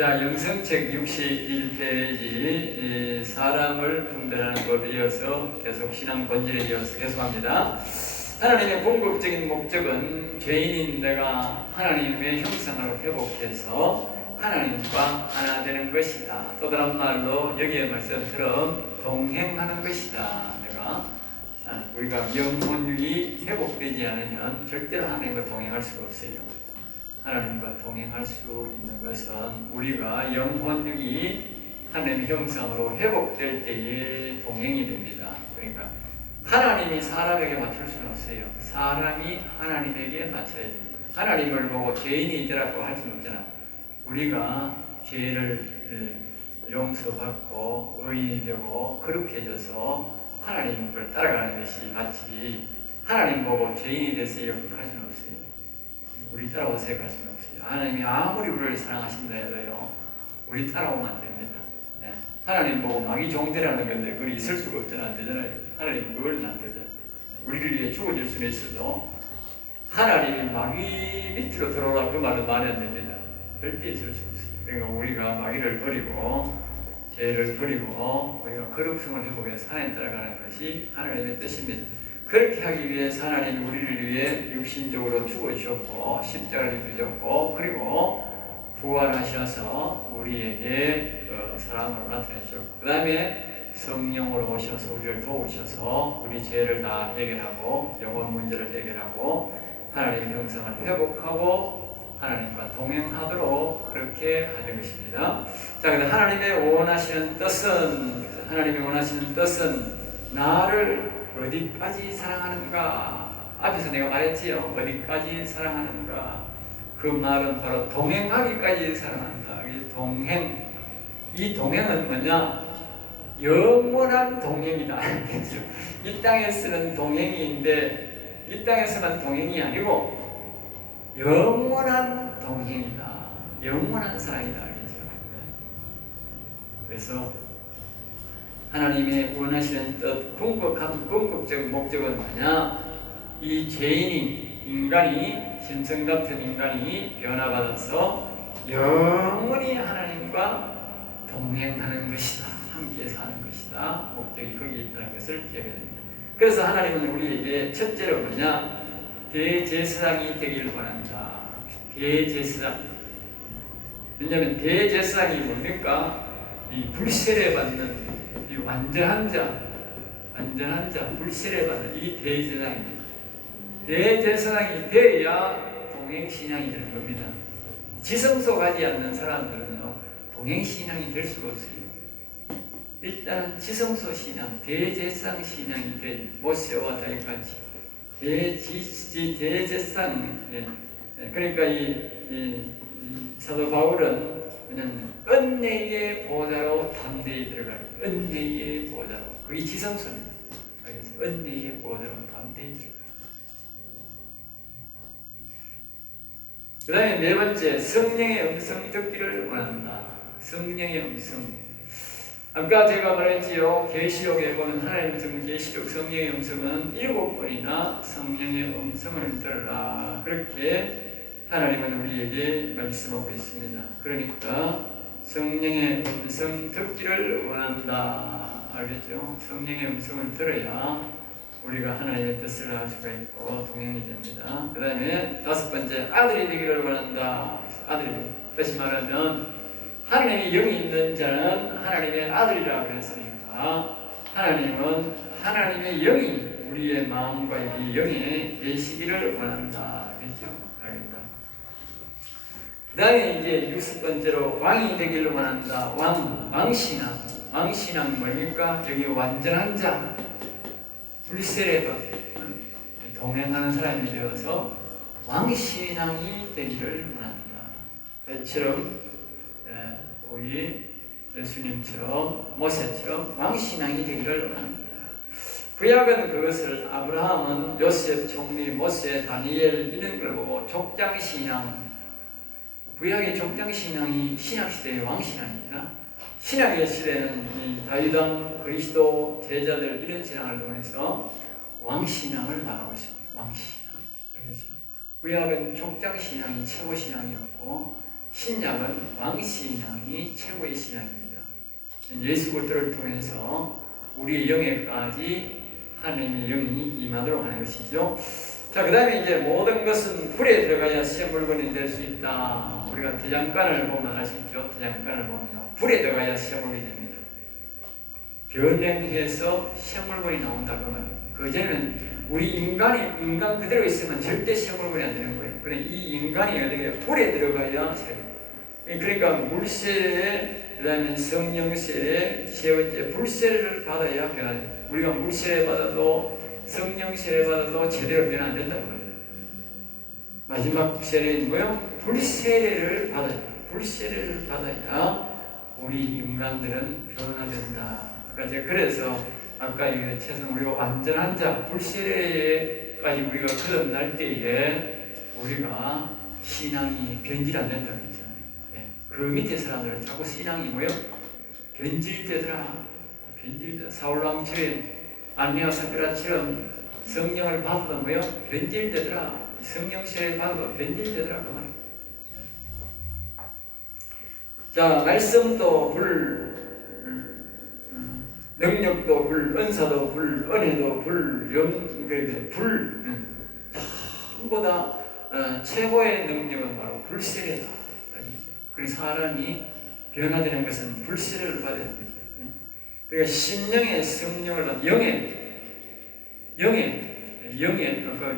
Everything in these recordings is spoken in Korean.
자, 영성책 61페이지 사람을 분별하는 법에 이어서 계속 신앙 본질에 이어서 계속합니다. 하나님의 궁극적인 목적은 죄인인 내가 하나님의 형상으로 회복해서 하나님과 하나 되는 것이다. 또 다른 말로 여기에 말씀처럼 동행하는 것이다. 우리가 영혼육이 회복되지 않으면 절대로 하나님과 동행할 수가 없어요. 하나님과 동행할 수 있는 것은 우리가 영혼육이 하나님의 형상으로 회복될 때에 동행이 됩니다. 그러니까 하나님이 사람에게 맞출 수는 없어요. 사람이 하나님에게 맞춰야 됩니다. 하나님을 보고 죄인이 되라고 할 수는 없잖아. 우리가 죄를 용서받고 의인이 되고 그렇게 해줘서 하나님을 따라가는 것이 마치 하나님 보고 죄인이 됐어요 할 수는 없어요. 우리 따라오세요 할 수는 없어요. 하나님이 아무리 우리를 사랑하신다 해도요 우리 따라오면 안 됩니다. 네. 하나님 보고 마귀 종되라는 건데 그걸 있을 수가 없잖아. 안 되잖아요. 하나님 그걸 안 되잖아요. 우리를 위해 죽어질 수는 있어도 하나님이 마귀 밑으로 들어오라 그 말은 말이 안 됩니다. 절대 있을 수 없어요. 그러니까 우리가 마귀를 버리고 죄를 버리고 우리가 거룩성을 회복해서 하나님 따라가는 것이 하나님의 뜻입니다. 그렇게 하기 위해서 하나님이 우리를 위해 육신적으로 죽으셨고 십자가를 지셨고 그리고 부활하셔서 우리에게 사랑으로 나타내셨고 그 다음에 성령으로 오셔서 우리를 도우셔서 우리 죄를 다 해결하고 영혼 문제를 해결하고 하나님의 형상을 회복하고 하나님과 동행하도록 그렇게 하는 것입니다. 자, 근데 하나님의 원하시는 뜻은 나를 어디까지 사랑하는가? 앞에서 내가 말했지요. 어디까지 사랑하는가? 그 말은 바로 동행하기까지 사랑한다. 이 동행은 뭐냐? 영원한 동행이다. 이 땅에서는 동행인데 이 땅에서는 동행이 아니고 영원한 동행이다. 영원한 사랑이다. 알겠죠? 그래서 하나님의 원하시는 뜻, 궁극적 목적은 뭐냐? 이 죄인이, 심성 같은 인간이 변화받아서 영원히 하나님과 동행하는 것이다. 함께 사는 것이다. 목적이 거기에 있다는 것을 기억해야 됩니다. 그래서 하나님은 우리에게 첫째로 뭐냐? 대제사장이 되기를 원한다. 대제사장. 왜냐하면 대제사장이 뭡니까? 이 불세례 받는 이 완전한 자, 불세례 받는 이 대제사장입니다. 대제사장이 되어야 동행신앙이 되는 겁니다. 지성소 가지 않는 사람들은요, 동행신앙이 될 수가 없어요. 일단 지성소 신앙, 대제사장 신앙이 된 모세와 다윗같이 대제사장. 그러니까 이 사도 바울은 뭐냐면 은혜의 보좌로 담대히 들어가요. 은혜의 보좌로. 그게 지성소입니다. 알겠어요? 은혜의 보좌로 담대히 들어가요. 그 다음에 네 번째, 성령의 음성 듣기를 원한다. 성령의 음성. 아까 제가 말했지요. 계시록에 보면 하나님의 음성, 계시록 성령의 음성은 7번이나 성령의 음성을 들으라. 그렇게 하나님은 우리에게 말씀하고 있습니다. 그러니까 성령의 음성 듣기를 원한다. 알겠죠? 성령의 음성을 들어야 우리가 하나님의 뜻을 알 수가 있고 동행이 됩니다. 그 다음에 다섯 번째, 아들이 되기를 원한다. 아들이. 다시 말하면 하나님의 영이 있는 자는 하나님의 아들이라고 그랬으니까 하나님은 하나님의 영이 우리의 마음과 이 영에 계시기를 원한다. 알겠죠? 알겠다. 그 다음에 이제 여섯 번째로 왕이 되기를 원한다. 왕신앙. 왕신앙 뭡니까? 여기 완전한 자, 불세례가 동행하는 사람이 되어서 왕신앙이 되기를 원한다. 배처럼 우리 예수님처럼 모세처럼 왕신앙이 되기를 원합니다. 구약은 그것을 아브라함은 요셉, 총리, 모세, 다니엘 이런 걸 보고 족장신앙. 구약의 족장신앙이 신약시대의 왕신앙입니다. 신약의 시대는 이 다윗왕, 그리스도, 제자들 이런 신앙을 통해서 왕신앙을 말하고 있습니다. 왕신앙. 알겠죠? 구약은 족장신앙이 최고신앙이었고 신약은 왕신앙이 최고의 신앙입니다. 예수 그리스도를 통해서 우리의 영에까지 하나님의 영이 임하도록 하는 것이죠. 자, 그 다음에 이제 모든 것은 불에 들어가야 새 물건이 될 수 있다. 우리가 대장간을 보면 아시죠? 대장간을 보면 불에 들어가야 새 물건이 됩니다. 변형해서 새 물건이 나온다 그 말이에요. 그전에는 우리 인간 그대로 있으면 절대 새 물건이 안 되는 거예요. 그래 이 인간이 어떻게 불에 들어가야 새. 그러니까 물세례, 그다음에 성령세례, 세 번째 불세례를 받아야 변화돼요. 우리가 물세례 받아도 성령 세례 받아도 제대로 변화 안 된다고 그래요. 마지막 세례는 뭐요? 불세례를 받아야. 불세례를 받아야 우리 인간들은 변화된다. 그래서 아까 이것처럼 우리가 완전한 자, 불세례까지 우리가 거듭날 때에 우리가 신앙이 변질 안 된다는 거잖아요. 네. 그 밑에 사람들은 자꾸 신앙이 뭐요? 변질되더라. 변질되더라. 사울왕처럼 안내와 사피라처럼 성령을 받아도 뭐요? 변질되더라. 성령 세례 받아도 변질되더라. 그 말이에요. 자, 말씀도 불, 능력도 불, 은사도 불, 은혜도 불, 전부 다 최고의 능력은 바로 불세례다. 그래서 사람이 변화되는 것은 불세례를 받아야 됩니다. 그러니까 심령의 성령을 받아 영의 아까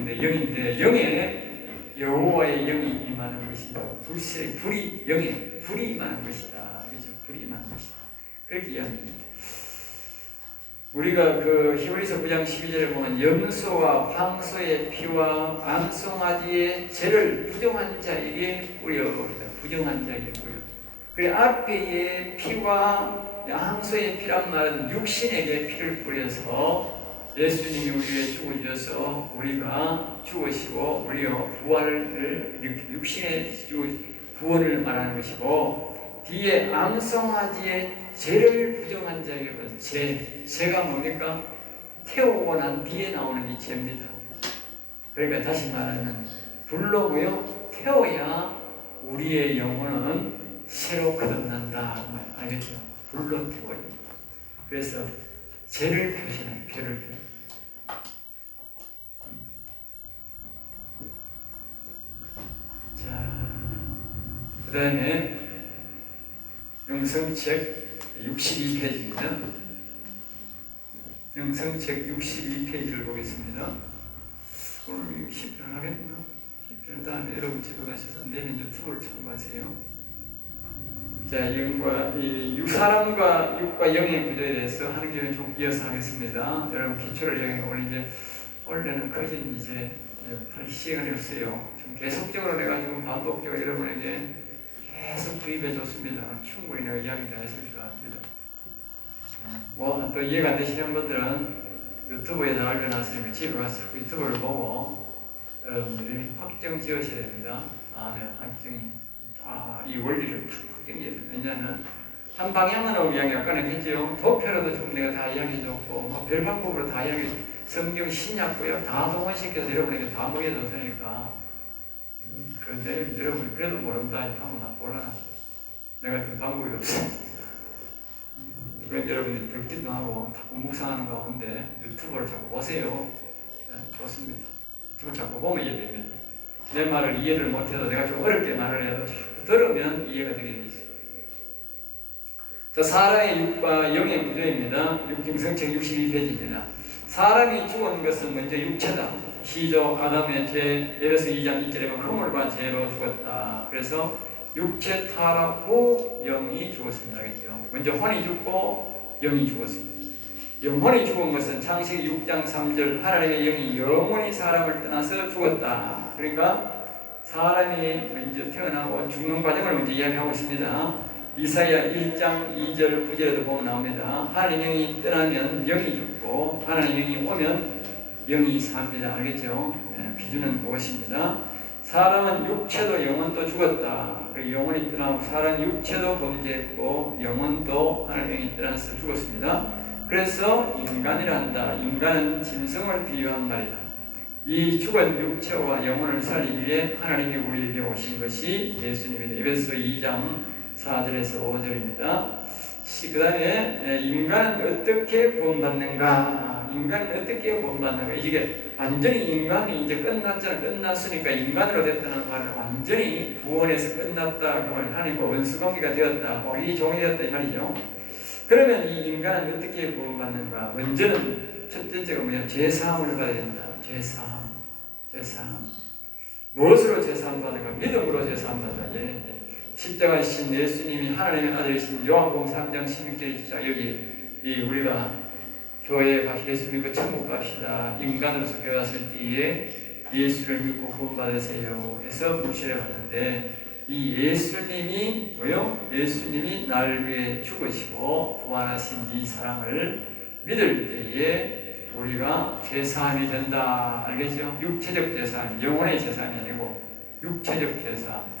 영인데 영의 여호와의 영이 임하는 것이다. 불세례 불이 영의 불이 임하는 것이다. 그렇죠? 불이 임하는 것이다. 그렇게 이야기합니다. 우리가 그 히브리서 9장 12절에 보면 염소와 황소의 피와 암송아지의 죄를 부정한 자에게 뿌려버리다. 부정한 자에게 뿌려. 그래 앞에의 피와 황소의 피란 말은 육신에게 피를 뿌려서 예수님이 우리에게 죽으셔서 우리가 죽으시고 우리의 부활을 육신의 구원을 말하는 것이고 뒤에 암송아지의 죄를 부정한 자에게 죄가 뭡니까? 태우고 난 뒤에 나오는 이 죄입니다. 그러니까 다시 말하면 불로 모여 태워야 우리의 영혼은 새로 거듭난다. 알겠죠? 불로 태워야. 그래서 죄를 표시하는 표를 표시. 자, 그 다음에 영성책 62페이지입니다. 영성책 62페이지를 보겠습니다. 오늘 10편 하겠나? 10편 다음에 여러분 집에 가셔서 내년 유튜브를 참고하세요. 자, 사람과 육과 영의 구조에 대해서 하는 길은 좀 이어서 하겠습니다. 여러분 기초를 이야기하고 원래는 거진 이제 할 시간이 없어요. 지금 계속적으로 내가 지금 반복적으로 여러분에게 계속 주입해 줬습니다. 충분히 내가 이야기 다 했을 줄 압니다. 또 이해가 안 되시는 분들은 유튜브에 다 올려놨으니까 집에 가서 유튜브를 보고 여러분들이 확정 지으셔야 됩니다. 네, 확정이. 이 원리를 다 확정해야 됩니다. 왜냐하면 한 방향으로 이야기 아까는 했죠. 도표로도 좀 내가 다 이야기해줬고 별 방법으로 다 성경 신약고요 다 동원시켜서 여러분에게 다 모여줬으니까 그런데 여러분 그래도 모른다 하면 나 곤란하다. 내가 그 방법이 없어. 그래서 여러분들이 듣기도 하고 자꾸 묵상하는 가운데 유튜브를 자꾸 보세요. 네, 좋습니다. 유튜브를 자꾸 보면 이해됩니다. 내 말을 이해를 못해도 내가 좀 어렵게 말을 해도 자꾸 들으면 이해가 되게 되어 있어요. 자, 사람의 육과 영의 구조입니다. 영성책 62페이지입니다. 사람이 죽은 것은 먼저 육체다. 시조 아담의 죄, 에베소 2장 2절에 보면 허물과 죄로 죽었다. 그래서 육체 타락 후 영이 죽었습니다. 알겠죠? 먼저 혼이 죽고 영이 죽었습니다. 영혼이 죽은 것은 창세기 6장 3절 하나님의 영이 영원히 사람을 떠나서 죽었다. 그러니까 사람이 먼저 태어나고 죽는 과정을 먼저 이야기하고 있습니다. 이사야 1장 2절 9절에도 보면 나옵니다. 하나님의 영이 떠나면 영이 죽고 하나님의 영이 오면 영이 삽니다. 알겠죠? 네, 기준은 그것입니다. 사람은 육체도 영혼도 죽었다. 영혼이 떠나고 사람 육체도 범죄했고 영혼도 하나님의 영이 떠나서 죽었습니다. 그래서 인간이란다. 인간은 짐승을 비유한 말이다. 이 죽은 육체와 영혼을 살리기 위해 하나님이 우리에게 오신 것이 예수님입니다. 에베소 2장 4절에서 5절입니다. 그 다음에 인간은 어떻게 구원받는가? 인간은 어떻게 구원받는가? 이게 완전히 인간이 이제 끝났잖아. 끝났으니까 인간으로 됐다는 말은 완전히 구원에서 끝났다. 그러면 하나님과 원수관계가 되었다. 이 종이 되었다 이 말이죠. 그러면 이 인간은 어떻게 구원받는가? 먼저는 첫 번째가 뭐냐? 죄사함을 받아야 된다. 죄사함. 무엇으로 죄사함 받는가? 믿음으로 죄사함 받는다. 십자가이신 예수님이 하나님의 아들이신 요한복음 3장 16절에 진짜 여기 우리가 교회에 가서 예수 믿고 천국 갑시다. 인간으로서 교회 왔을 때에 예수를 믿고 구원받으세요 해서 묵시를 하는데 이 예수님이 뭐요? 예수님이 나를 위해 죽으시고 부활하신 이 사랑을 믿을 때에 우리가 죄사함이 된다. 알겠죠? 육체적 죄사함, 영혼의 죄사함이 아니고 육체적 죄사함.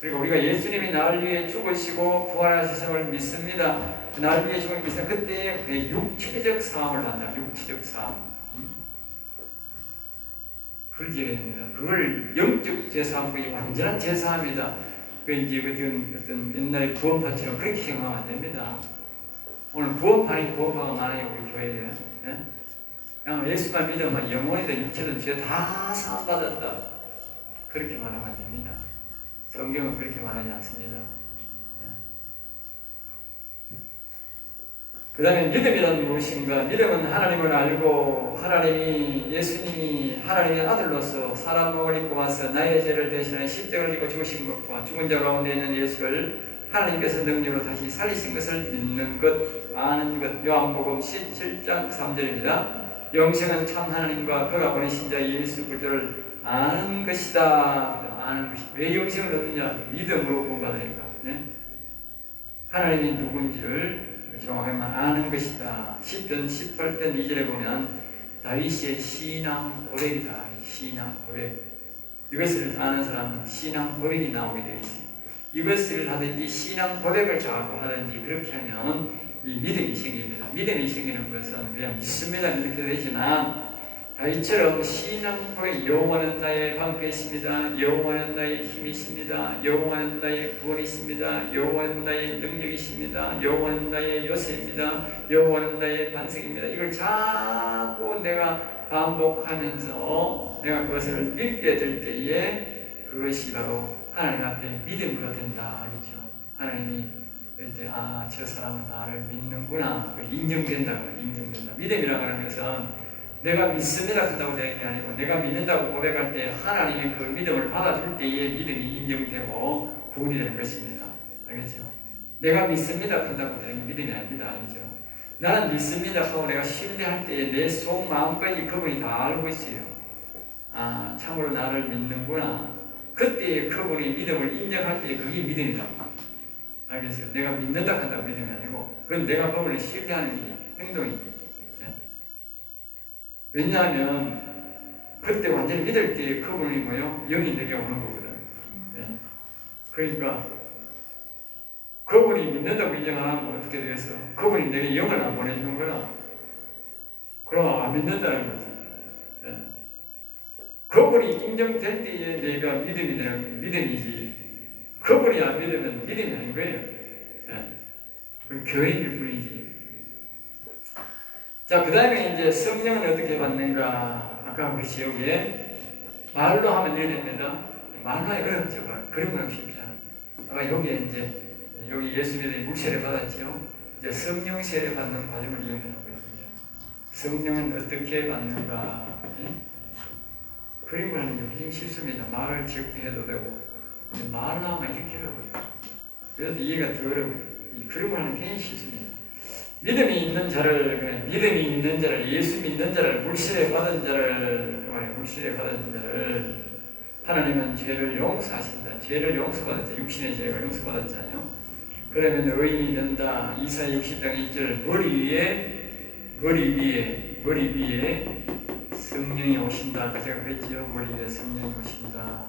그리고 우리가 예수님이 나를 위해 죽으시고 부활하시심을 믿습니다. 나를 위해 죽은 믿습니다. 그때 육체적 사함을 한다. 육체적 사함. 그렇게 됩니다. 그걸 영적 제사함이 완전한 제사함이다. 그 이제 어떤 옛날에 구원파처럼 그렇게 생각하면 안 됩니다. 오늘 구원파가 많아요 우리 교회에. 그냥 예수만 믿으면 영혼이든 육체든 죄 다 사함 받았다. 그렇게 말하면 안 됩니다. 성경은 그렇게 말하지 않습니다. 그 다음에 믿음이란 무엇인가? 믿음은 하나님을 알고 예수님이 하나님의 아들로서 사람 몸을 입고 와서 나의 죄를 대신하여 십자가를 지고 죽으신 것과 죽은 자 가운데 있는 예수를 하나님께서 능력으로 다시 살리신 것을 믿는 것, 아는 것. 요한복음 17장 3절입니다. 영생은 참 하나님과 그가 보내신 자 예수 그리스도를 아는 것이다. 아는 것이. 왜 영생을 얻느냐? 믿음으로 구원받으니까. 하나님이 누군지를 정확하게 아는 것이다. 10편 18편 2절에 보면 다윗의 신앙 고백이다. 신앙 고백. 이것을 아는 사람은 신앙 고백이 나오게 되어 있습니다. 이것을 하든지 신앙 고백을 자꾸 하든지 그렇게 하면 이 믿음이 생깁니다. 믿음이 생기는 것은 그냥 믿습니다 이렇게 되지만 다윗처럼 신앙 고백, 여호와는 나의 방패이십니다. 여호와는 나의 힘이십니다. 여호와는 나의 구원이십니다. 여호와는 나의 능력이십니다. 여호와는 나의 요새입니다. 여호와는 나의 반석입니다. 이걸 자꾸 내가 반복하면서 내가 그것을 믿게 될 때에 그것이 바로 하나님 앞에 믿음으로 된다. 그렇죠? 하나님이 이제 저 사람은 나를 믿는구나. 인정된다. 믿음이라고 하는 것은 내가 믿습니다 한다고 되는 게 아니고 내가 믿는다고 고백할 때 하나님의 그 믿음을 받아줄 때에 믿음이 인정되고 구원이 되는 것입니다. 알겠죠? 내가 믿습니다 한다고 되는 게 믿음이 아닙니다. 알겠죠? 나는 믿습니다 하고 내가 신뢰할 때에 내 속마음까지 그분이 다 알고 있어요. 참으로 나를 믿는구나. 그때 그분이 믿음을 인정할 때 그게 믿음이다. 알겠어요? 내가 믿는다 한다고 믿음이 아니고 그건 내가 그분을 신뢰하는 게 행동이. 왜냐하면 그때 완전히 믿을 때 그분이 뭐요? 영이 내게 오는 거거든. 그러니까 그분이 믿는다고 인정 안 하면 어떻게 되겠어? 그분이 내게 영을 안 보내주는 거야. 그럼 안 믿는다는 거지. 그분이 인정될 때에 내가 믿음이지. 그분이 안 믿으면 믿음이 아닌 거예요. 그 교인일 뿐이지. 자, 그 다음에 이제 성령은 어떻게 받는가? 아까 우리 지역에 말로 하면 이래됩니다. 말로 하기 어렵죠. 그런 건 쉽잖아. 아까 여기 예수 믿음이 묵세례 받았죠. 이제 성령 세례 받는 과정을 이용해 놓거든요. 성령은 어떻게 받는가? 그림을 하는 게 훨씬 쉽습니다. 말을 지역해 해도 되고, 말로 하면 이렇게 어려워요. 그래도 이해가 더 어려워요. 이 그림을 하는 게 굉장히 쉽습니다. 믿음이 있는 자를, 예수 믿는 자를, 묵시례 받은 자를, 하나님은 죄를 용서하신다. 죄를 용서받았죠. 육신의 죄가 용서받았잖아요. 그러면 의인이 된다. 이사야 60장 1절 머리 위에 성령이 오신다. 제가 그랬죠. 머리 위에 성령이 오신다.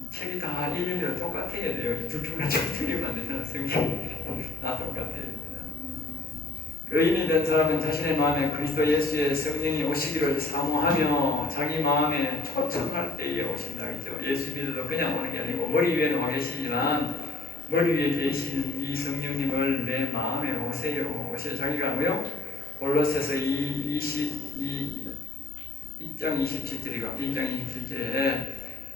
이 책이 다 일일이 똑같아야 돼요. 둘 중에 좀 틀리면 안 되잖아. 성경 다 똑같아요. 의인이 된 사람은 자신의 마음에 그리스도 예수의 성령이 오시기를 사모하며 자기 마음에 초청할 때에 오신다. 그렇죠? 예수 믿어도 그냥 오는 게 아니고 머리 위에는 와 계시지만 머리 위에 계신 이 성령님을 내 마음에 오세요. 자기가 뭐요? 골로새서 2장 27절이가 2장 27절에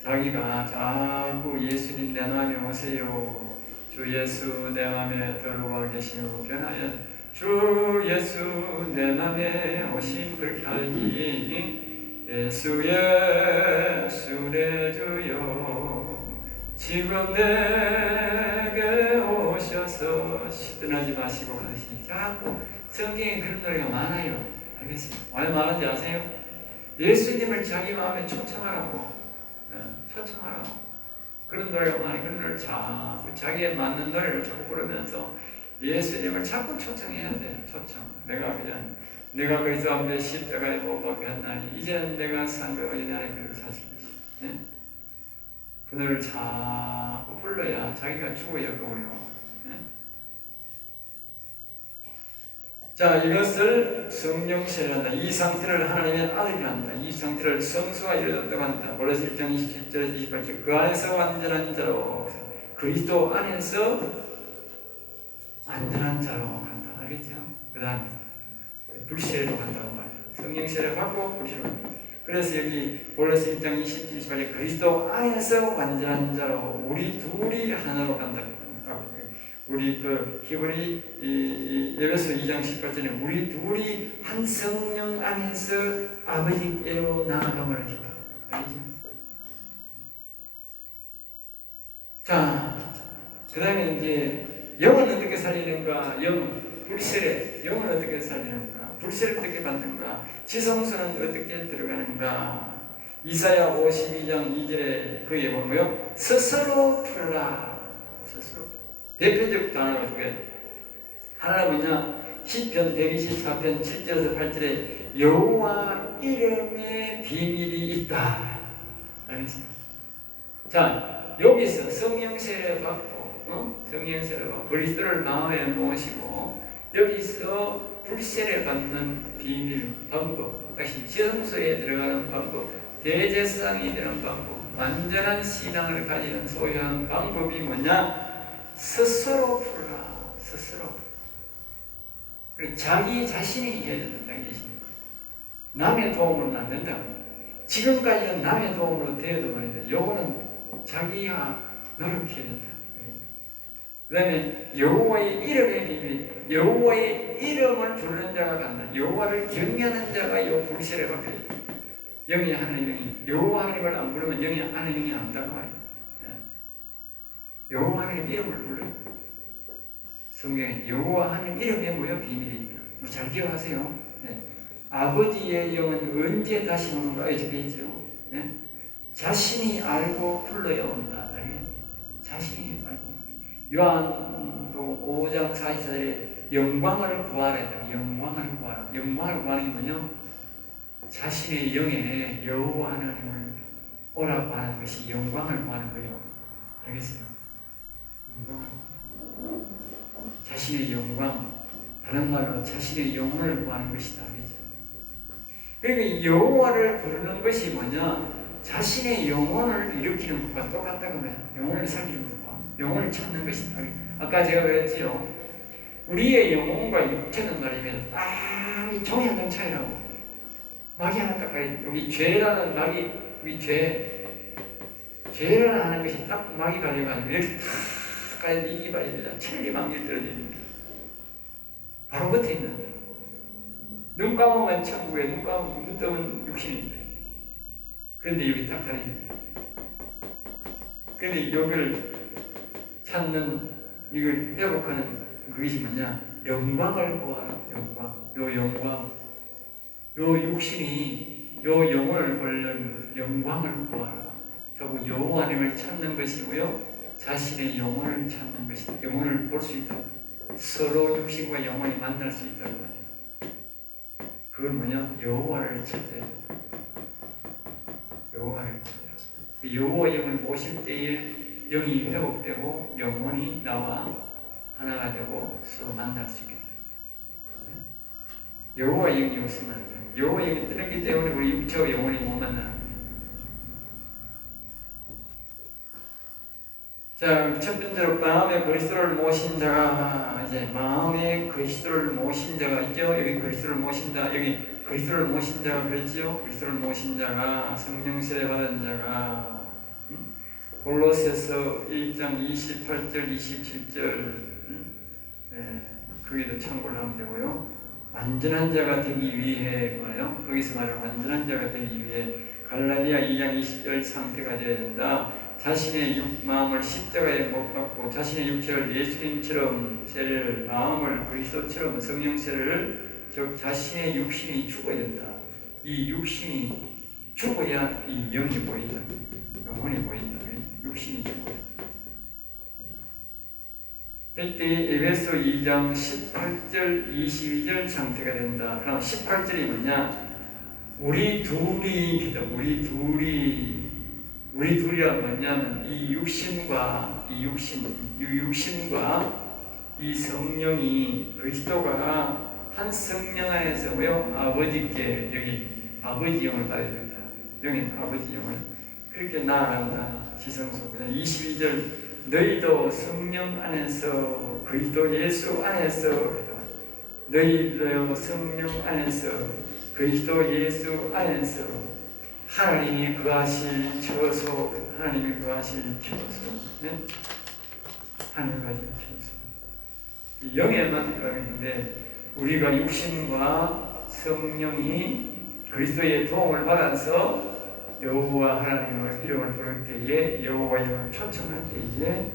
자기가 자꾸 예수님 내 마음에 오세요. 주 예수 내 마음에 들어와 계시며 변하여 주 예수 내 맘에 오신 그렇게 하니 예수 예수 내 주여 지금 내게 오셔서 시든하지 마시고 가시니 자꾸 성경에 그런 노래가 많아요. 알겠습니까? 왜 말하는지 아세요? 예수님을 자기 마음에 초청하라고 초청하라고 그런 노래가 많아요. 그런 노래를 자꾸 자기에 맞는 노래를 자꾸 부르면서 예수님을 자꾸 초청해야 돼. 초청. 내가 그리스도 앞에 십자가에 못 박게 했나니 이제는 내가 산 거 어린 나라에 그리고 사시겠지. 네? 그 노래를 자꾸 불러야 자기가 죽어야 그거요. 네? 자, 이것을 성령세례한다. 이 상태를 하나님의 아들이 한다. 이 상태를 성수가 이르렀다고 한다. 고린도서 1장 27절 28절 그 안에서 완전한 자로 그리스도 안에서 완전한 자로 간다. 알겠죠? 그 다음에 불세례로 간다고 말이야. 성령 세례 받고 불세례로 간다. 그래서 여기 골로새 1장 28절에 그리스도 안에서 완전한 자로 우리 둘이 하나로 간다. 우리 그 히브리 에베소 2장 18절에 우리 둘이 한 성령 안에서 아버지께로 나아감을 했다. 알겠죠? 자, 그 다음에 이제 영은 어떻게 살리는가? 불세례. 영은 어떻게 살리는가? 불세를 어떻게 받는가? 지성소는 어떻게 들어가는가? 이사야 52장 2절에 그에 보면요. 스스로 풀라. 스스로. 대표적 단어가 두 개. 하나는 뭐냐? 시편 124편 7절에서 8절에 여호와 이름의 비밀이 있다. 알겠습니다. 자, 여기서 성령 세례 받고 성령 세례 받고 그리스도를 마음에 모시고 여기서 불세례 받는 비밀 방법, 다시 지성소에 들어가는 방법, 대제사장이 되는 방법, 완전한 신앙을 가지는 소유한 방법이 뭐냐? 스스로 풀라. 스스로. 그리고 자기 자신이 해야 된다. 자기 자신. 남의 도움으로는 안 된다. 지금까지는 남의 도움으로 되어도 말이다. 요거는 자기가 노력해야 된다. 그 다음에 여호와의 이름의 비밀, 여호와의 이름을 부르는 자가 간다. 여호와를 경외하는 자가 이 불세례 받게 돼. 영이 하는 영이 여호와 하나님을 안 부르면 영이 하는 영이 안 된다고 말이야. 여호와 하나님 이름을 불러. 성경에 여호와 하는 이름에 뭐요? 비밀이 있다. 잘 기억하세요. 네. 아버지의 영은 언제 다시 오는가 적혀 있죠. 네? 자신이 알고 불러야 온다. 자신이 알고. 요한도 5장 44절에 영광을 구하라 했다. 영광을 구하라. 영광을 구하는 게 뭐냐? 자신의 영에 여호와 하나님을 오라고 하는 것이 영광을 구하는 거예요. 알겠어요? 영광을 자신의 영광, 다른 말로 자신의 영혼을 구하는 것이다. 알겠죠? 그러니까 여호와를 부르는 것이 뭐냐? 자신의 영혼을 일으키는 것과 똑같다고 말해요. 영혼을 살리는 것과 영혼을 찾는 것이다. 아까 제가 그랬지요. 우리의 영혼과 육체는 말이면 이 종이 한 장 차이라고. 막이 하나 딱 여기 죄라는 막이 여기 죄를 하는 것이 딱 막이 가려가지고 이렇게 딱 가야 이 이발이 되잖아. 천리망리 떨어집니다. 바로 끝에 있는데 눈 감으면 천국에 눈 뜨면 육신입니다. 그런데 여기 딱 다릅니다. 그런데 여기를 찾는 이걸 회복하는 그것이 뭐냐? 영광을 구하라. 영광. 요 영광. 요 육신이 요 영혼을 보려는 영광을 구하라. 자꾸 여호와 하나님을 찾는 것이고요. 자신의 영혼을 찾는 것이 영혼을 볼 수 있다. 서로 육신과 영혼이 만날 수 있다고 말해요. 그건 뭐냐? 여호와를 찾아야 여호와를 찾아야 여호와 영을 모실 때에 영이 회복되고 영혼이 나와 하나가 되고 서로 만날 수 있게 돼요. 여호와 영이 없으면 안 돼. 여호와 영이 떠났기 때문에 우리 육체와 영혼이 못 만나. 자, 첫 번째로 마음에 그리스도를 모신 자가, 이제 마음에 그리스도를 모신 자가 있죠. 여기 그리스도를 모신 자, 여기 그리스도를 모신 자가 그랬지요. 그리스도를 모신 자가, 성령 세례 받은 자가, 골로새서 1장 28절 27절 거기도 참고를 하면 되고요. 완전한 자가 되기 위해 뭐예요? 거기서 말하는 완전한 자가 되기 위해 갈라디아 2장 20절 상태가 되어야 된다. 자신의 마음을 십자가에 못 박고 자신의 육체를 예수님처럼 세례를, 마음을 그리스도처럼 성령 세례를, 즉 자신의 육신이 죽어야 된다. 이 육신이 죽어야 이 영이 보인다. 영혼이 보인다. 육신이 죽어야. 이때 에베소 2장 18절 22절 상태가 된다. 그럼 18절이 뭐냐? 우리 둘이란 뭐냐면 이 육신과 이 성령이, 그리스도가 한 성령 안에서 왜요? 아버지께, 여기 아버지 영을 받아야 된다. 영인 아버지 영을 그렇게 나아간다. 지성소 22절 너희도 성령 안에서, 그리스도 예수 안에서, 너희도 성령 안에서, 그리스도 예수 안에서 하나님이 거하실 처소, 하나님이 거하실 처소, 네? 하나님이 거하실 처소. 영에만 들어있는데 우리가 육신과 성령이 그리스도의 도움을 받아서 여호와 하나님의 이름을 부를 때에, 여호와 이름을 초청할 때에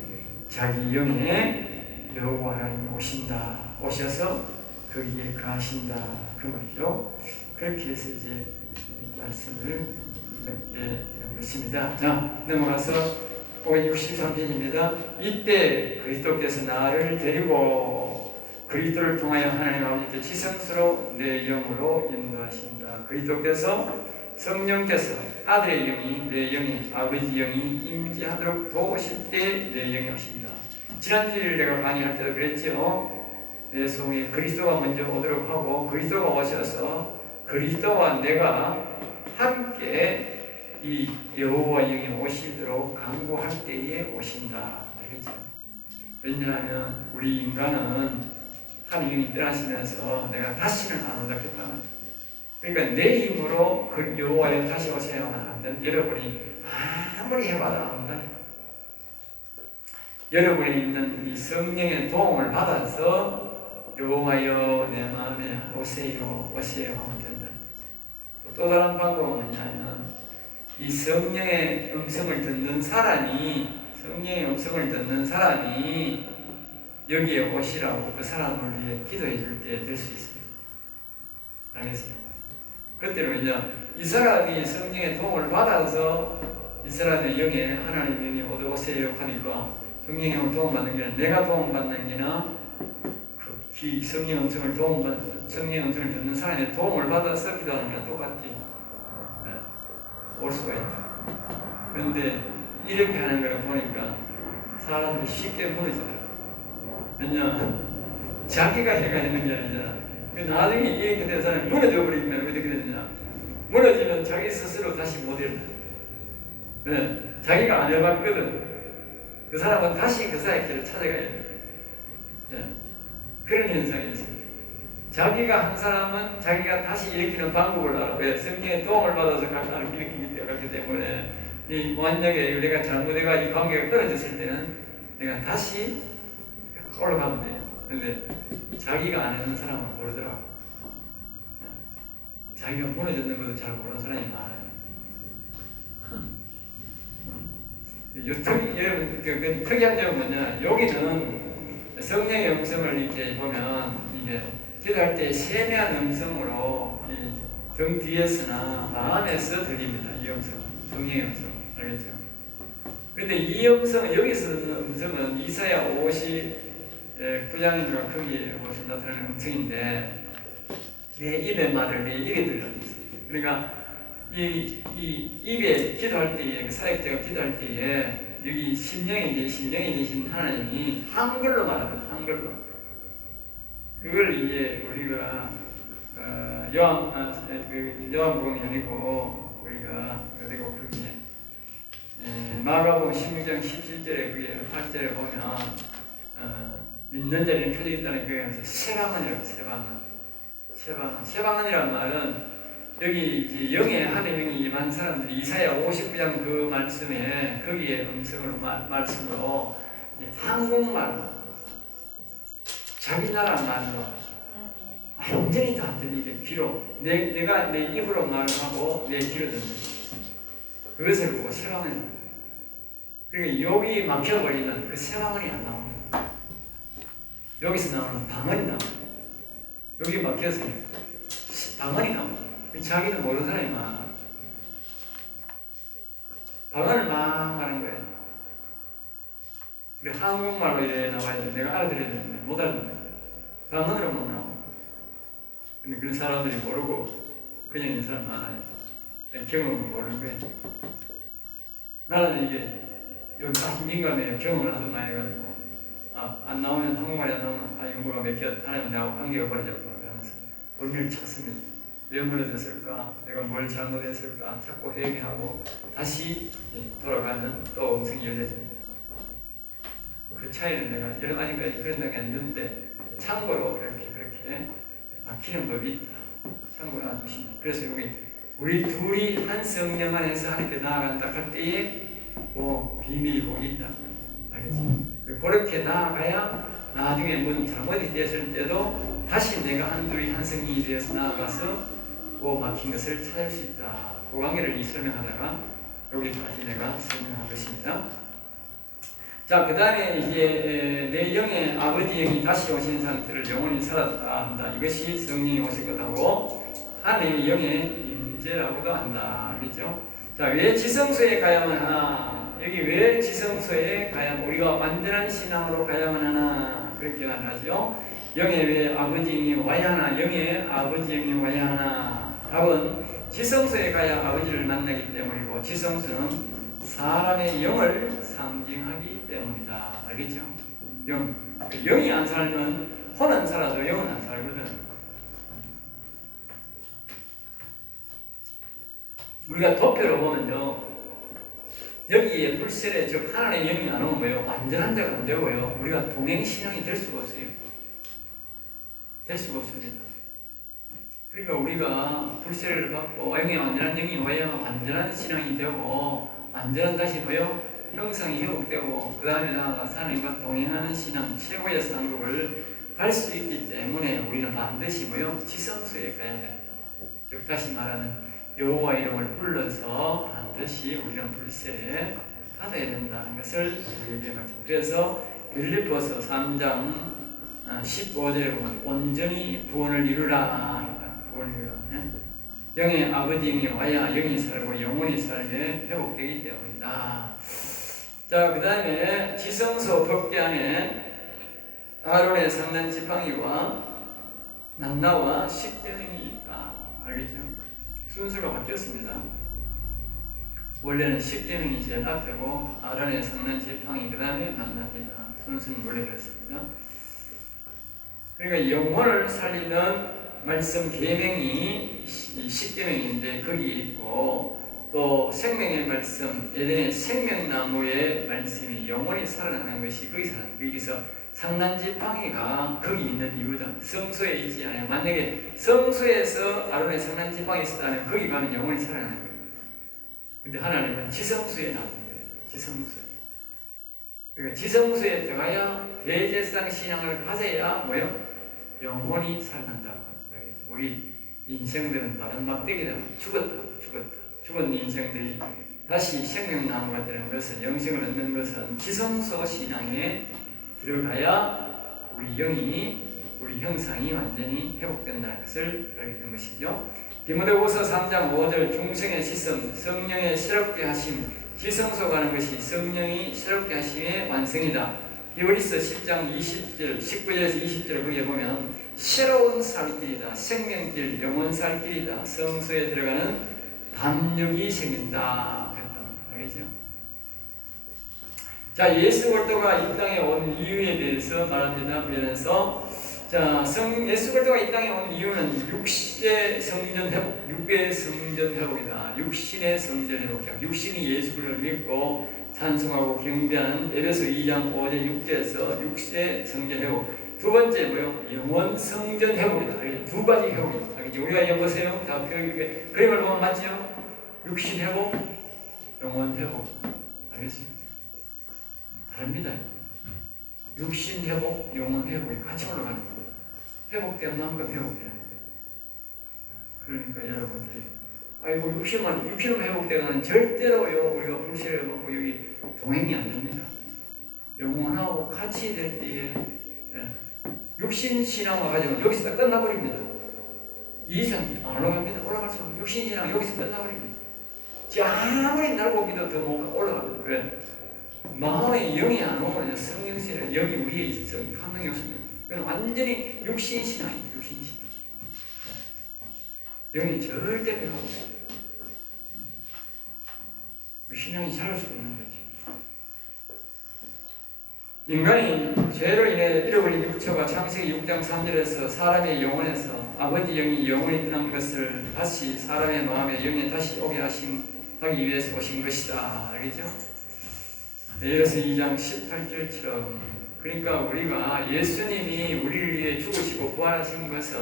자기 영에 여호와 하나님이 오셔서 거기에 거하신다 그 말이죠. 그렇게 해서 이제 말씀을 듣게 된 것입니다. 자, 넘어가서 563편입니다. 이때 그리스도께서 나를 데리고 그리스도를 통하여 하나님 아버지께 지성스러워 내 영으로 인도하신다. 그리스도께서, 성령께서, 아들의 영이, 내 영이, 아버지 영이 임재하도록 도우실 때 내 영이 오신다. 지난주일 내가 강의할 때도 그랬죠. 내 속에 그리스도가 먼저 오도록 하고 그리스도가 오셔서 그리스도와 내가 함께 이 여호와 영이 오시도록 강구할 때에 오신다. 알겠죠? 왜냐하면 우리 인간은 하나님이 떠나시면서 내가 다시는 안 온다 했다. 그러니까 내 힘으로 그 여호와 영 다시 오세요 안 된다. 여러분이 아무리 해봐도 안 온다. 여러분이 있는 이 성령의 도움을 받아서 여호와여 내 마음에 오세요 하면 된다. 또 다른 방법은 뭐냐면 이 성령의 음성을 듣는 사람이 여기에 오시라고 그 사람을 위해 기도해 줄 때 될 수 있습니다. 알겠어요? 그때는 뭐냐, 이 사람이 성령의 도움을 받아서 이 사람의 영에 하나님 영이 오세요 하니까 성령의 도움 받는 게 아니라 내가 도움 받는 게나 그 성령의 음성을 듣는 사람의 도움을 받아서 기도하는 게 똑같지. 네. 올 수가 있다. 그런데 이렇게 하는 걸 보니까 사람들이 쉽게 무너져요. 왜냐, 자기가 해가 있는 게 아니잖아. 나중에 이 얘기 된 사람이 무너져 버리면 어떻게 되느냐? 무너지면 자기 스스로 다시 못 일어나. 네. 자기가 안 해봤거든. 그 사람은 다시 그 사람의 길을 찾아가야 돼. 네. 그런 현상이 있습니다. 자기가 한 사람은 자기가 다시 일으키는 방법을 알아. 왜? 성령의 도움을 받아서 각각 일으키기 때문에 이 만약에 내가 잘못해가 이 관계가 떨어졌을 때는 내가 다시 올라가면 돼요. 근데 자기가 안 하는 사람은 모르더라고. 자기가 무너졌는 것도 잘 모르는 사람이 많아요. 여러분, 특이한 점은 뭐냐? 여기는 성령의 음성을 이렇게 보면 이게 기도할 때 세미한 음성으로 등 뒤에서나 마음에서 들립니다. 이 음성은 성령의 음성, 알겠죠? 그런데 이 음성은, 여기서 음성은 이사야 59장인가 거기에 나타나는 음성인데 내 입의 말을 내 입에 들려요. 그러니까 이 입에 기도할 때에, 사역자가 기도할 때에 여기 심령이 되신 하나님이 한글로 말합니다. 한글로. 그걸 이제 우리가 요한복음이 아니고 우리가 어디고 그게 마가복음 16장 17절에 그게 8절에 보면 믿는 자에는 켜져 있다는 그게 하면서 세방언이라고 세방언이라는 말은 여기 영의 하나님의 영이 임한 사람들이 이사야 59장 그 말씀에 거기에 음성으로 말씀으로 한국말로 자기 나라 말로 완전히 다 들리게 귀로 내가 내 입으로 말하고 내 귀로 듣는 그것을 보고 세방언 그러니까 여기 막혀버리면 그 세방언이 안 나옵니다. 여기서 나오는 방언이 나옵니다. 여기 막혀서 방언이 나옵니다. 자기도 모르는 사람이 막 방언을 막 하는 거예요. 근데 한국말로 이래 나와야 돼. 내가 알아들어야 되는데 못 알아듣는 거예요. 방언으로 못 나오고. 근데 그런 사람들이 모르고 그냥 있는 사람 많아요. 경험을 모르는 거예요. 나는 이게 여기 아주 민감해요. 경험을 하도 많이 해가지고 안 나오면 한국말이 안 나오면 이거 뭐가 맥혀 하나님 나하고 관계가 벌어졌구나 그러면서 원리를 찾습니다. 왜 무너졌을까? 내가 뭘 잘못했을까? 자꾸 회개하고 다시 돌아가면 또 음성이 열려집니다. 그 차이는 내가 여러 가지까지 그런 적이 없는데 참고로 그렇게 막히는 법이 있다. 참고로 해주십니다. 그래서 여기 우리 둘이 한 성령 안에서 하나님께 나아간다 할 때에 비밀이 거기 있다. 알겠지? 그렇게 나아가야 나중에 뭔 잘못이 되었을 때도 다시 내가 한둘이 한 성령이 되어서 나아가서 막힌 것을 찾을 수 있다. 그 관계를 설명하다가 여기까지 내가 설명한 것입니다. 자, 그 다음에 이제 내 영의 아버지 영이 다시 오신 상태를 영원히 살았다 한다. 이것이 성령이 오실 것하고 하나님의 영의 임재라고도 한다. 알겠죠? 자, 왜 지성소에 가야만 하나? 여기 왜 지성소에 가야만 우리가 완전한 신앙으로 가야만 하나? 그렇게 말하죠. 영의 왜 아버지 영이 와야 하나? 영의 아버지 영이 와야 하나? 답은 지성소에 가야 아버지를 만나기 때문이고 지성소는 사람의 영을 상징하기 때문이다. 알겠죠? 영이 안 살면 혼은 살아도 영은 안 살거든. 우리가 도표로 보면요, 여기에 불셀에 즉 하나님의 영이 안 오면 뭐예요? 완전한 자가 안 되고요. 우리가 동행신앙이 될 수가 없어요. 될 수가 없습니다. 그러니까 우리가 불세를 받고 영의 완전한 영이 와야 완전한 신앙이 되고 완전한 다시 뭐요? 형상이 회복되고 그 다음에 나아가서 하나님과 동행하는 신앙 최고의 상급을 갈 수 있기 때문에 우리는 반드시 뭐요? 지성소에 가야 된다. 즉 다시 말하는 여호와 이름을 불러서 반드시 우리는 불세에 받아야 된다는 것을 우리에게 말씀. 그래서 빌립보서 3장 15절에 보면 온전히 구원을 이루라. 영의 아버지 영이 와야 영이 살고 영혼이 살게 회복되기 때문이다. 자, 그 다음에 지성소 법궤 안에 아론의 상단 지팡이와 만나와 십계명이 있다. 알겠죠? 순서가 바뀌었습니다. 원래는 십계명이 제일 앞에고 아론의 상단 지팡이 그 다음에 만납니다. 순서는 원래 그랬습니다. 그러니까 영혼을 살리는 말씀 계명이 십계명인데 거기 있고 또 생명의 말씀 에덴의 생명나무의 말씀이 영원히 살아나는 것이 거기서 상단지팡이가 거기 있는 이유다. 성소에 있지 않아요. 만약에 성소에서 아론의 상단지팡이 있었다면 거기 가면 영원히 살아나는 거예요. 근데 하나님은 지성소에 나오는 거예요. 지성소에. 그러니까 지성소에 들어가야 대제사장 신앙을 가져야 뭐예요? 영원히 살아난다. 우리 인생들은 마른 막대기다. 죽은 인생들이 다시 생명나무가 되는 것은 영생을 얻는 것은 지성소 신앙에 들어가야 우리 영이 우리 형상이 완전히 회복된다는 것을 알게 된 것이죠. 디모데후서 3장 5절 중생의 시성 성령의 새롭게 하심 지성소 가는 것이 성령이 새롭게 하심의 완성이다. 히브리서 10장 20절 19절에서 20절을 거기에 보면 새로운 살길이다. 생명길, 영원 살길이다. 성소에 들어가는 담력이 생긴다. 알겠죠? 자, 예수 그리스도가 이 땅에 온 이유에 대해서 말합니다. 그래서 자, 예수 그리스도가 이 땅에 온 이유는 육신의 성전 회복, 육의 성전 회복이다. 육신의 성전 회복이다. 육신이 예수를 믿고 찬송하고 경배하는 에베소 2장 5절 6절에서 육신의 성전 회복. 두 번째 뭐요? 영원 성전 회복이다. 두 가지 회복이다. 우리가 여보세요? 다 그림을 보면 맞죠? 육신 회복, 영원 회복. 알겠습니까? 다릅니다. 육신 회복, 영혼 회복이 같이 올라가는 겁니다. 회복된 마음과 회복되는. 그러니까 여러분들이 아이고 육신은 회복되면 절대로요 우리가 불신을 먹고 여기 동행이 안 됩니다. 영혼하고 같이 될 때에 육신 신앙을 가지고 여기서 끝나버립니다. 이 이상 안 올라갑니다. 올라갈 수 없는 육신 신앙 여기서 끝나버립니다. 아무리 날고 믿어도 더 못 올라갑니다. 왜? 마음의 영이 안 오면 성령세는 영이 우리에 있어 감동이 없습니다. 그건 완전히 육신신앙이에요. 육신신앙. 영이 절대 변하고 있어요. 신앙이 자랄 수 없는 거지. 인간이 죄로 인해 잃어버린 육체가 창세기 6장 3절에서 사람의 영혼에서 아버지 영이 영혼이 떠난 것을 다시 사람의 마음에 영에 다시 오게 하기 위해서 오신 것이다. 알겠죠? 에베소 2장 18절처럼 그러니까 우리가 예수님이 우리를 위해 죽으시고 부활하신 것은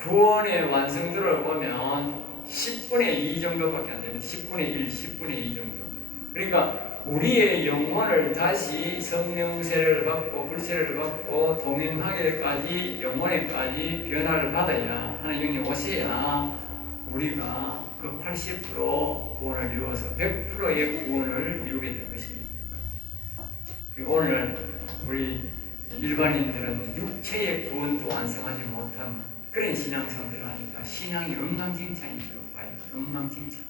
구원의 완성도를 보면 10분의 2 정도밖에 안 됩니다. 10분의 1, 10분의 2 정도. 그러니까 우리의 영혼을 다시 성령세를 받고 불세를 받고 동행하기까지 영혼에까지 변화를 받아야 하나님이 오셔야 우리가 그 80% 구원을 이루어서 100%의 구원을 이루게 된 것입니다. 그리고 오늘 우리 일반인들은 육체의 구원도 완성하지 못한 그런 신앙생활을 하니까 신앙이 엉망진창이죠. 엉망진창.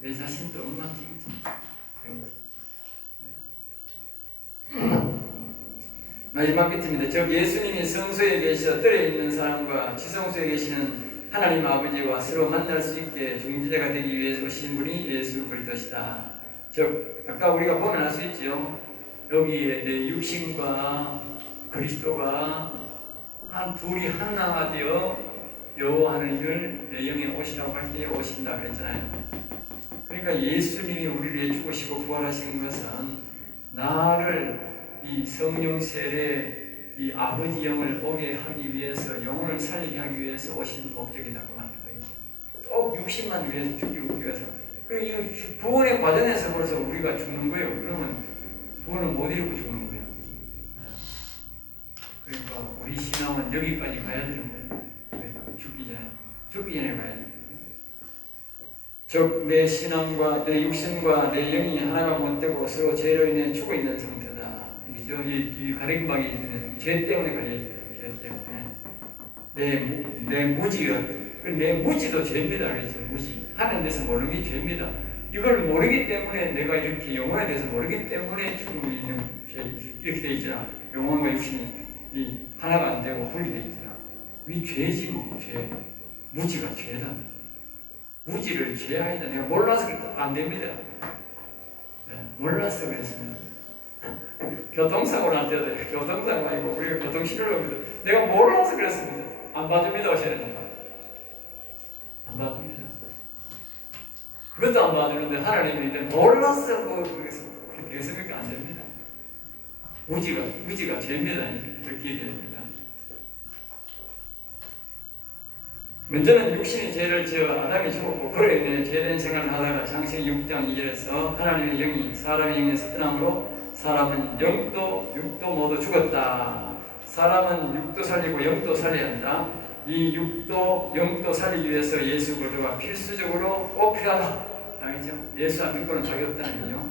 내 자신도 엉망진창. 마지막 끝입니다. 즉 예수님이 성소에 계셔 뜰에 있는 사람과 지성소에 계시는 하나님 아버지와 서로 만날 수 있게 중지자가 되기 위해서 오신 분이 예수 그리스도시다. 즉 아까 우리가 보면 알 수 있죠. 여기에 내 육신과 그리스도가 둘이 하나가 되어 여호와 하나님을 내 영에 오시라고 할 때 오신다 그랬잖아요. 그러니까 예수님이 우리를 위해 죽으시고 부활하신 것은 나를 이 성령 세례 이 아버지 영을 오게 하기 위해서 영혼을 살리게 하기 위해서 오신 목적이라고 합니다. 꼭 육신만 위해서 죽이기 위해서. 그리고 이 구원의 과정에서 벌써 우리가 죽는 거예요. 그러면 구원을 못 이루고 죽는 거예요. 그러니까 우리 신앙은 여기까지 가야 되는 거예요. 죽기 전에 가야 돼요. 즉 내 신앙과 내 육신과 내 영이 하나가 못 되고 서로 죄로 인해 죽어 있는 상태다. 이 가림막이 있는 죄 때문에 걸려있어요. 죄 때문에 내 무지도 죄입니다. 그렇죠? 무지 하는 데서 모르는 게 죄입니다. 이걸 모르기 때문에 내가 이렇게 영혼에 대해서 모르기 때문에 죽음이 있는 죄 이렇게 돼 있잖아. 영혼과 육신이 하나가 안 되고 분리돼 있잖아. 이 죄지 뭐 죄. 무지가 죄다. 무지를 죄하이다. 내가 몰라서 안 됩니다. 몰라서 그랬습니다. 교통사고 날 때도 교통사고 아니고 우리가 교통신호를 합니다. 내가 몰라서 그랬습니다. 안 봐줍니다. 오셔야 됩니다. 안 봐줍니다. 그것도 안 봐주는데 하나님이 몰라서 그렇게 되겠습니까? 안 됩니다. 무지가 죄입니다. 그렇게 얘기합니다. 먼저는 육신의 죄를 지어 아담이 죽었고 그로 인해 죄된 생활을 하다가 창세기 6장 2절에서 하나님의 영이 사람의 영에서 떠남으로 사람은 육도 모두 죽었다. 사람은 육도 살리고 영도 살려야 한다. 이 육도 영도 살리기 위해서 예수 그리스도가 필수적으로 꼭 필요하다. 알겠죠? 예수 안 믿고는 답이 없다는 거죠.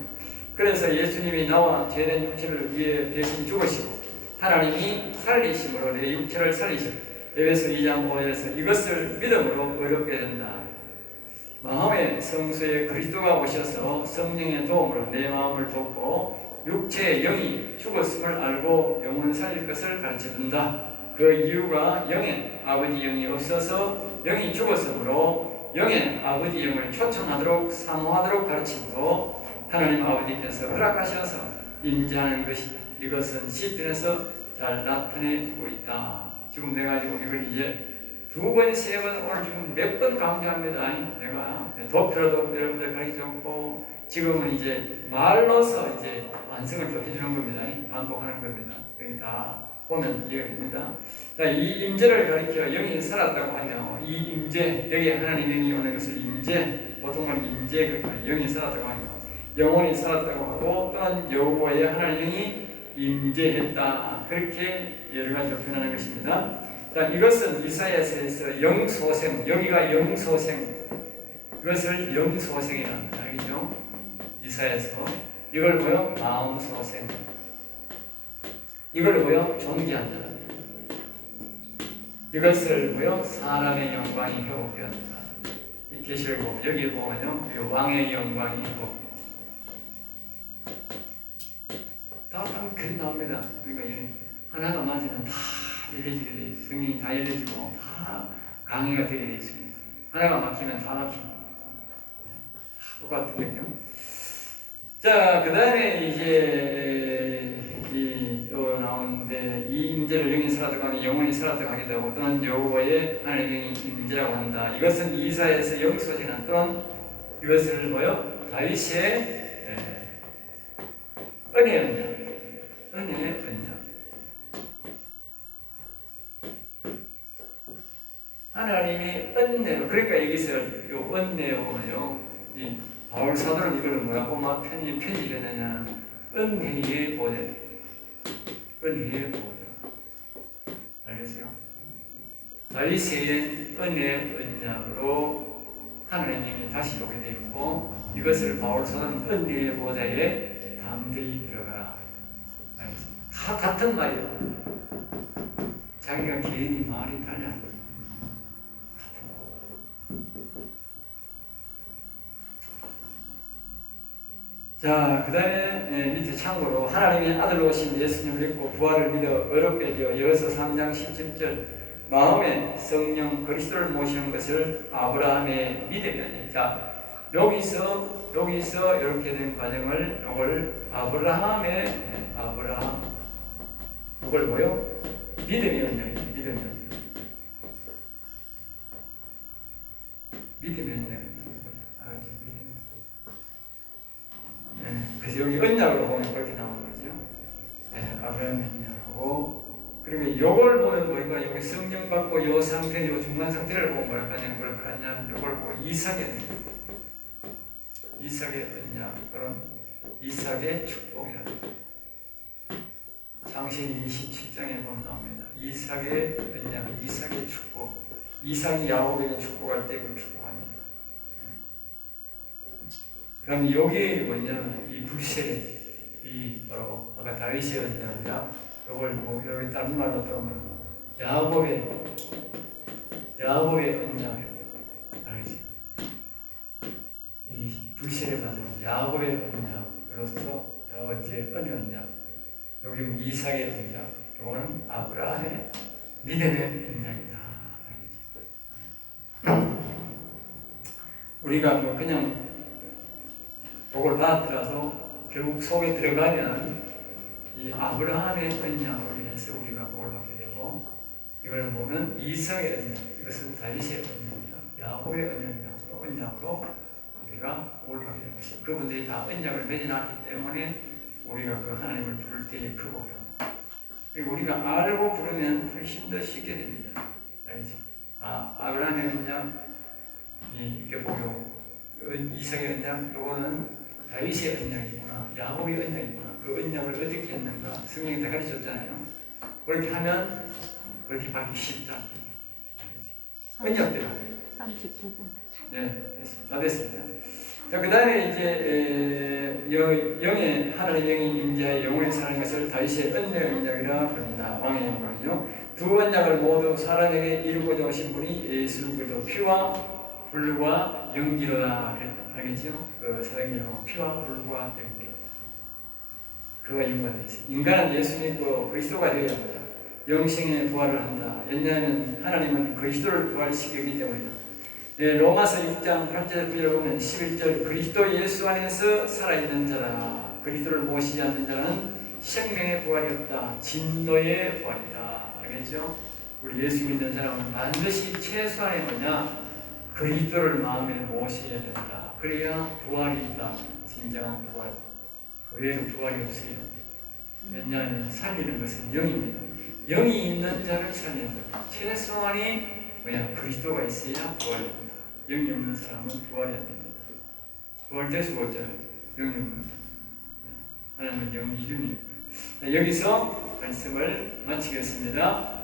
그래서 예수님이 나와 죄된 육체를 위해 대신 죽으시고 하나님이 살리심으로 내 육체를 살리셨다. 에베소 2장 5절에서 이것을 믿음으로 의롭게 된다. 마음의 성소에 그리스도가 오셔서 성령의 도움으로 내 마음을 돕고 육체의 영이 죽었음을 알고 영혼을 살릴 것을 가르쳐준다. 그 이유가 영에 아버지 영이 없어서 영이 죽었으므로 영에 아버지 영을 초청하도록 사모하도록 가르치고 하나님 아버지께서 허락하셔서 인지하는 것이다. 이것은 시편에서 잘 나타내주고 있다. 지금 내가 지금 이걸 이제 2번, 3번, 오늘 지금 몇 번 강조합니다. 내가 도표로도 여러분들 가르쳐줬고, 지금은 이제 말로서 이제 완성을 좀 해주는 겁니다. 반복하는 겁니다. 그러니까 다 보면 이해가 됩니다. 자, 이 임재를 가리켜 영이 살았다고 하면, 이 임재, 여기 하나님 영이 오는 것을 임재, 보통은 임재, 그러니까 영이 살았다고 하면, 영혼이 살았다고 하고, 또한 여호와의 하나님 영이 임재했다. 그렇게 여러 가지로 표현하는 것입니다. 자, 이것은 이사야서에서 영소생, 여기가 영소생, 이것을 영소생이라고 합니다. 알겠죠? 이사야서. 이걸 뭐요? 마음소생. 이걸 뭐요? 존귀한다. 이것을 뭐요? 사람의 영광이 회복되었다. 이 계시록 여기 보면요, 이 왕의 영광이 회복. 다 그렇게 나옵니다. 그러니까 하나가 맞으면 다 열려지게 돼 있어요. 성경이 다 열려지고 다 강의가 되게 돼 있습니다. 하나가 막히면 다 막힙니다. 다 똑같거든요. 자, 그 다음에 이제 또 나오는데, 이 임재를 영이 살았다고 하면 영혼이 살았다고 하기도 하고, 또는 여호와의 하나님의 임재라고 한다. 이것은 이사야에서 영소지는, 또는 이것을 뭐요? 다윗의 은혜의 언약. 하나님이 은혜로, 그러니까 여기서 요 은혜로 보면요, 이 바울 사도는 이걸 뭐라고 막 편집했느냐, 은혜의 보좌. 은혜의 보좌. 알겠어요? 다윗의 은혜의 언약으로 하나님이 다시 오게 되어 있고, 이것을 바울 사도는 은혜의 보좌에 담대히 들어가라. 알겠어요? 다 같은 말이에요. 자기가 개인이 말이 달라요. 자, 그 다음에 밑에 참고로 하나님의 아들로 오신 예수님을 믿고 부활을 믿어 어렵게 되어 여기서 3장 17절 마음에 성령 그리스도를 모시는 것을 아브라함의 믿음이었네. 자, 여기서 이렇게 된 과정을 요걸 아브라함 이걸 뭐요? 믿음이었네. 그래서 여기 언약으로 보면 그렇게 나오는 거죠. 아브라함의 언약하고, 그리고 이걸 보면 뭐니까 여기 성령 받고 요 상태, 요 중간 상태를 보고 뭐랄까 하냐, 이걸 보고 이삭의 언약, 그런 이삭의 축복이라는 창세기 27장에 보면 나옵니다. 이삭의 언약, 이삭의 축복. 이삭이 야곱에게 축복할 때 그 축복합니다. 그럼 여기에 뭐냐면 이 불세례, 이 바로 아까 다윗의 언약, 이걸 뭐 여기 다른 말로 들으면 야곱의 언약을 알겠어요. 이 불세례 받은 야곱의 언약으로서 야곱의 언약, 여기 이삭의 언약, 이거는 아브라함의 믿음의 언약이다. 우리가 뭐 그냥 복을 받더라도 결국 속에 들어가면 이 아브라함의 언약으로 인해서 우리가 복을 받게 되고, 이걸 보면 이삭의 언약, 이것은 다윗의 언약이다. 야곱의 언약으로 우리가 복을 받게 되는 것입니다. 그분들이 다 언약을 맺어놨기 때문에 우리가 그 하나님을 부를 때에 그 복을, 그리고 우리가 알고 부르면 훨씬 더 쉽게 됩니다. 알겠죠? 아브라함의 언약, 이게 보고 이삭의 언약, 요거는 다윗의 언약이구나, 야곱의 언약이구나. 그 언약을 어떻게 했는가 성경이 다 가르쳤잖아요. 그렇게 하면 그렇게 받기 쉽다. 언약대로. 39분. 네, 됐습니다. 다 됐습니다. 자, 그 다음에 이제 영의 하나님의 영이 임재하여 영원히 사는 것을 다윗의 언약이라 부릅니다. 왕의 영광이요. 두 언약을 모두 사람에게 이루고자 오신 분이 예수 그리스도, 피와 불과 연기로다 그랬다. 알겠죠? 그 사랑이요, 피와 불과 연기로. 그가 연관되어 있어요. 인간은 예수 믿고 그리스도가 되어야 합니다. 영생의 부활을 한다. 왜냐하면 하나님은 그리스도를 부활시키기 때문이다. 로마서 6장 8절 9절을 보면 11절 그리스도 예수 안에서 살아있는 자라. 그리스도를 모시지 않는 자는 생명의 부활이 없다. 진노의 부활이다. 알겠죠? 우리 예수 믿는 사람은 반드시 최소한의 뭐냐? 그리스도를 마음에 모셔야 된다. 그래야 부활이 있다. 진정한 부활. 그 외에는 부활이 없어요. 왜냐하면 살리는 것은 영입니다. 영이 있는 자를 살리는 것. 최소한이 뭐냐? 그리스도가 있어야 부활이 됩니다. 영이 없는 사람은 부활이 안 됩니다. 부활될 수가 없잖아요. 영이 없는 사람. 하나님은 영이심이에요. 여기서 말씀을 마치겠습니다.